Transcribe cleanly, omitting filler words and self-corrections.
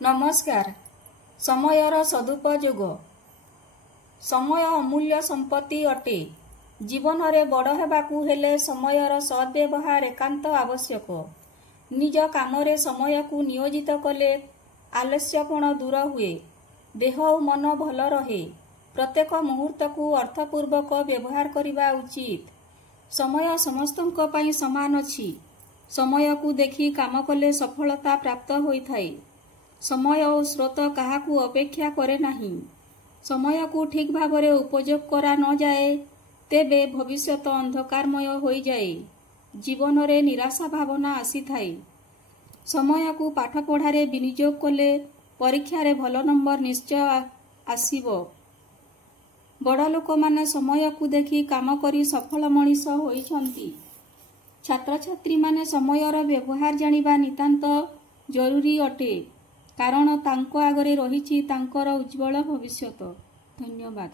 नमस्कार। समयर सदुपयोग। समय अमूल्य संपत्ति अटे। जीवन में बड़ हेबाकु हेले समयर सद्व्यवहार एकांत आवश्यक। निज काम रे समय को नियोजित कले आलस्यपण दूर हुए, देह और मन भल रहे। प्रत्येक मुहूर्त को अर्थपूर्वक व्यवहार करने उचित। समय समस्तों पई समान अछि। समय को देखि काम कले सफलता प्राप्त होइथाय। समय और स्रोत काहाकू अपेक्षा करे नाही। समय को ठीक भावरे उपयोग करा न जाए तेबे भविष्यत अंधकारमय होई जाए। जीवन रे निराशा भावना आसी थाए। समय को पाठ पढ़ारे विनियोग कले परीक्षा रे भल नंबर निश्चय आसीबो। बड़ लोक माने समय को देखि काम करी सफल मनीष होइछंती। छात्र छात्री माने समयर व्यवहार जानिबा नितांत जरूरी अटे, कारण तांको आगरे रहिछि तांकर उज्जवल भविष्यत। धन्यवाद।